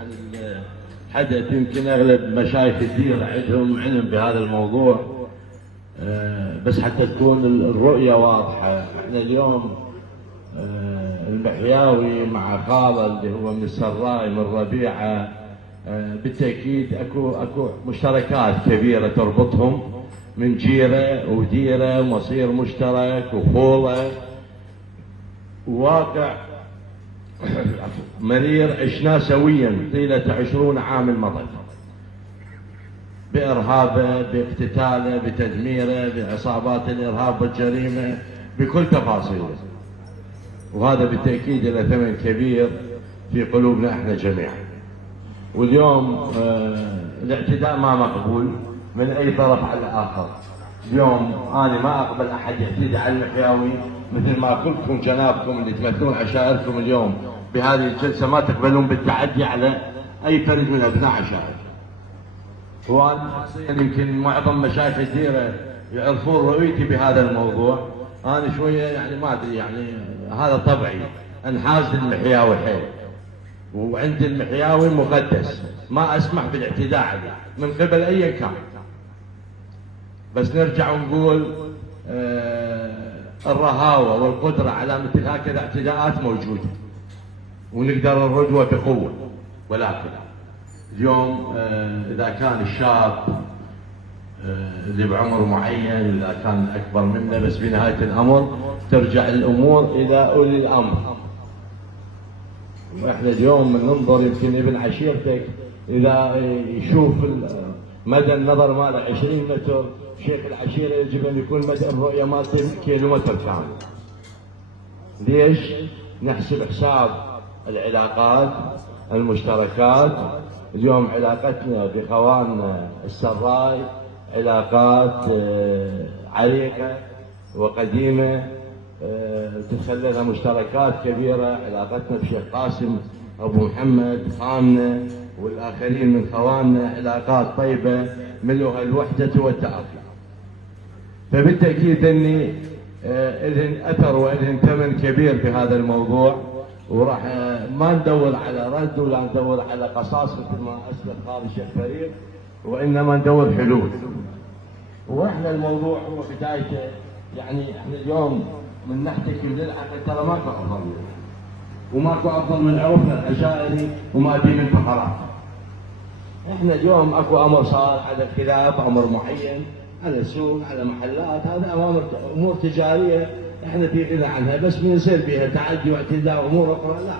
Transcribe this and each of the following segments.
عن الحدث. يمكن اغلب مشايخ الدير عندهم علم بهذا الموضوع، بس حتى تكون الرؤية واضحة. احنا اليوم المحياوي مع خاله اللي هو من السراي من ربيعة، بالتأكيد اكو مشتركات كبيرة تربطهم من جيرة وديرة، مصير مشترك وخولة، وواقع مرير عشناه سويا طيلة 20 عام مضت، بإرهابه، باقتتاله، بتدميره، بعصابات الإرهاب والجريمة، بكل تفاصيله. وهذا بالتأكيد له ثمن كبير في قلوبنا احنا جميعا. واليوم الاعتداء ما مقبول من أي طرف على الآخر. اليوم أنا ما أقبل أحد يعتدي على المحياوي، مثل ما كلكم جنابكم اللي تمثلون عشائركم اليوم بهذه الجلسة ما تقبلون بالتعدي على أي فرد من أبناء عشائر. وأنا شخصيا يمكن معظم مشايخ الديرة يعرفون رؤيتي بهذا الموضوع. أنا شوية يعني ما أدري، يعني هذا طبعي، انحاز للمحياوي حيل، وعند المحياوي مقدس، ما أسمح بالاعتداء عليه من قبل أي كان. بس نرجع ونقول الرهاوة والقدرة على مثل هكذا اعتداءات موجودة، ونقدر الرجوة بقوة. ولكن اليوم إذا كان الشاب اللي بعمر معين، إذا كان أكبر منه، بس بنهاية الأمر ترجع الأمور إلى أولي الأمر. وإحنا اليوم ننظر، يمكن ابن عشيرتك إذا يشوف مدى النظر ماله 20 متر، شيخ العشيرة يجب أن يكون مدى الرؤية مالته كيلومتر كامل. ليش؟ نحسب حساب العلاقات المشتركات. اليوم علاقتنا بخوان السراي علاقات عريقة وقديمة، تخللها مشتركات كبيرة. علاقتنا بشيخ قاسم أبو محمد خاننا والآخرين من خواننا علاقات طيبة ملؤها الوحدة والتآخي. فبالتأكيد أني إذن أثر وإذن ثمن كبير بهذا الموضوع، وراح ما ندور على رد ولا ندور على قصاص مثل ما أسلف خالد الشيخ فريد، وإنما ندور حلول. وإحنا الموضوع هو بدايته، يعني إحنا اليوم من نحتكي للعقل ترى ماكو أفضل منه، وماكو أفضل من عرفنا العشائري وما دين الفقرات. إحنا اليوم أكو أمر صار على الخلاف، أمر معين على سوق، على محلات، هذا أمور تجارية احنا في غنى عنها، بس بنصير بها تعدي واعتداء وامور اخرى لا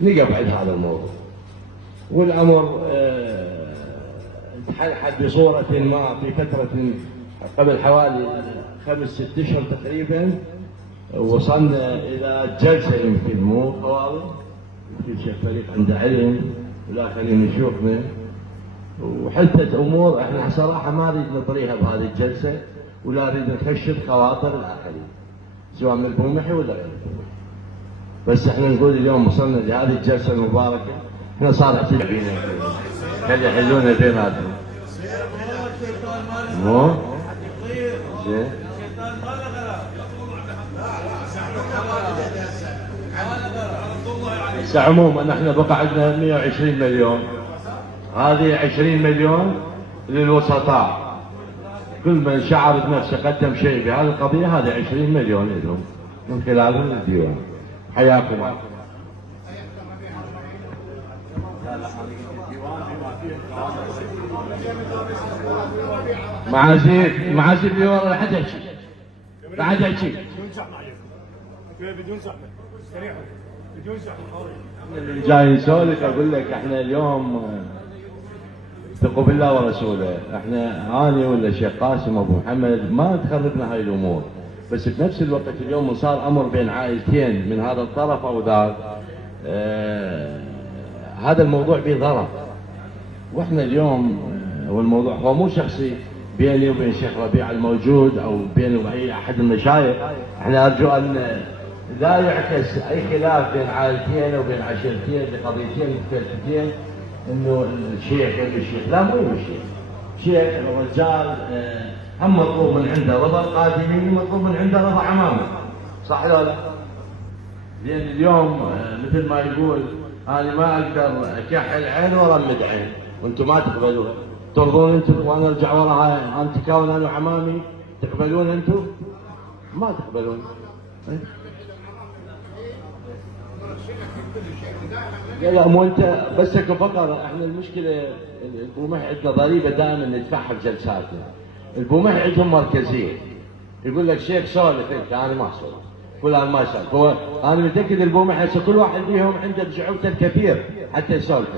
نقف عند هذا الموضوع. والامر تحلحل بصوره ما في فتره قبل حوالي 5-6 أشهر تقريبا، وصلنا الى جلسه يمكن مو قواضي، يمكن شيخ فريق عنده علم والاخرين يشوفنا، وحلت امور احنا صراحه ما نريد نطريها بهذه الجلسه، ولا نريد نخشب خواطر الاخرين سواء من البومحي ولا غير البومحي. بس احنا نقول اليوم وصلنا لهذه الجلسه المباركه، احنا صار اعتداء بينا، خلي يحلونا بيناتهم. مو؟ زين. بس عموما احنا بقى عندنا 120 مليون، هذه 20 مليون للوسطاء. كل من شعر بنفسه قدم شيء بهذه القضية، هذه 20 مليون لهم من خلال الديوان. حياكم الله. معازيف اللي ورا لا حد يحكي، لا حد يحكي بدون زحمة، بدون زحمة. جاي نسولف اقول لك احنا اليوم ثقوا بالله ورسوله، احنا اني ولا الشيخ قاسم ابو محمد ما تخربنا هاي الامور، بس بنفس الوقت اليوم صار امر بين عائلتين من هذا الطرف او ذاك، هذا الموضوع به ضرر. واحنا اليوم والموضوع هو مو شخصي بيني وبين الشيخ ربيع الموجود او بيني وبين اي احد من المشايخ، احنا ارجو ان لا يعكس اي خلاف بين عائلتين وبين عشيرتين لقضيتين مختلفتين، انه الشيخ يبي الشيخ، لا مو الشيخ، شيخ الرجال هم مطلوب من عنده رضا القادمين، مطلوب من عنده رضا عمامه، صح ولا لا؟ لان اليوم مثل ما يقول انا ما اقدر اكحل عين ورمد عين وانتم ما تقبلوها. ترضون انتم وانا ارجع وراها انتكاون انا وعمامي؟ تقبلون انتم؟ ما تقبلون. لا مو انت بس اكو فقره. احنا المشكله البومح عندنا ضريبه دائما ندفعها بجلساتنا. البومح عندهم مركزيه، يقول لك شيخ سولف انت، انا ما اسولف، فلان ما يسولف. هو انا متاكد البومح هسه كل واحد فيهم عنده بجعوبته الكثير حتى يسولف،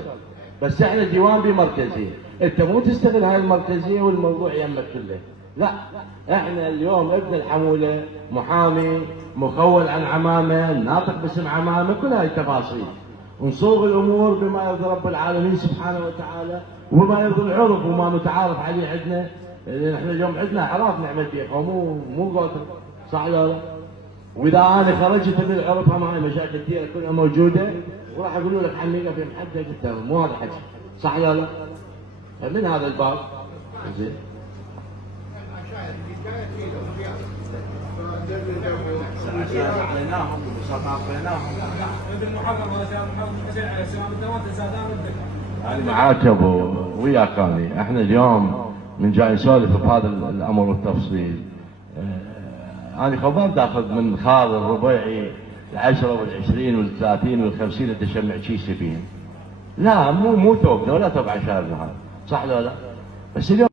بس احنا ديوان بمركزيه، انت مو تستغل هاي المركزيه والموضوع يمك كله. لا، احنا اليوم ابن الحموله محامي مخول عن عمامه، ناطق باسم عمامه، كل هاي التفاصيل، ونصوغ الامور بما يرضي رب العالمين سبحانه وتعالى وبما يرضي العرف وما متعارف عليه عندنا. احنا اليوم عندنا اعراف نعمل فيها مو قاتل، صح ولا لا؟ واذا انا خرجت من العرف معي مشاكل كثيره كلها موجوده وراح يقولوا لك حميقه في محدد، قلت مو هذا حكي، صح ولا لا؟ من هذا الباب زين. عليناهم وصفافيناهم. انا معاك يا ابو وياك. احنا اليوم من جاي نسولف بهذا الامر والتفصيل. انا خباب تاخذ من خاض الربيعي ال10 وال20 وال30 وال50 تشمع شي سفين. لا مو ثوبنا ولا ثوب عشائرنا هذا، صح ولا لا؟ بس اليوم